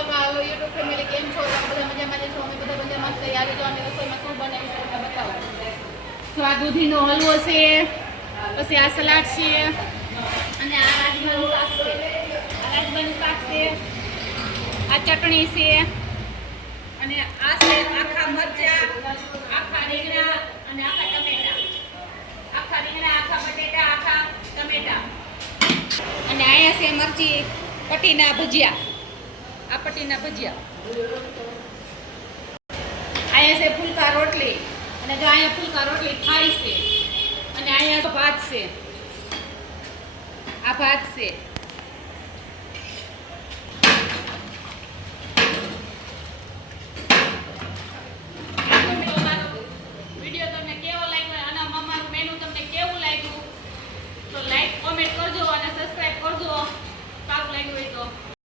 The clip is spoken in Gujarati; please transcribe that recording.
સર્કલમાં હાલો યુટ્યુબ ફેમિલી કેમ છો? બધા મજામાં જ છો? અમે બધા મજામાં છીએ. આજે તો અમે રસોઈમાં શું બનાવી છે તમને બતાવું. તો આ દૂધીનો હલવો છે, પછી આ સલાડ છે, અને આ રાજમાનું શાક છે. આ રાજમાનું શાક છે, આ ચટણી છે, અને આ છે આખા મરચાં, આખા રીંગણા અને આખા ટમેટા. આખા રીંગણા, આખા બટેટા, આખા ટમેટા. અને અહીંયા છે મરચી પટ્ટીના ભજીયા. આ પટ્ટીના ભજીયા. અહીંયા છે ફુલકા રોટલી, અને જો અહીંયા ફુલકા રોટલી થાય છે, અને અહીંયા તો ભાત છે. આ ભાત છે.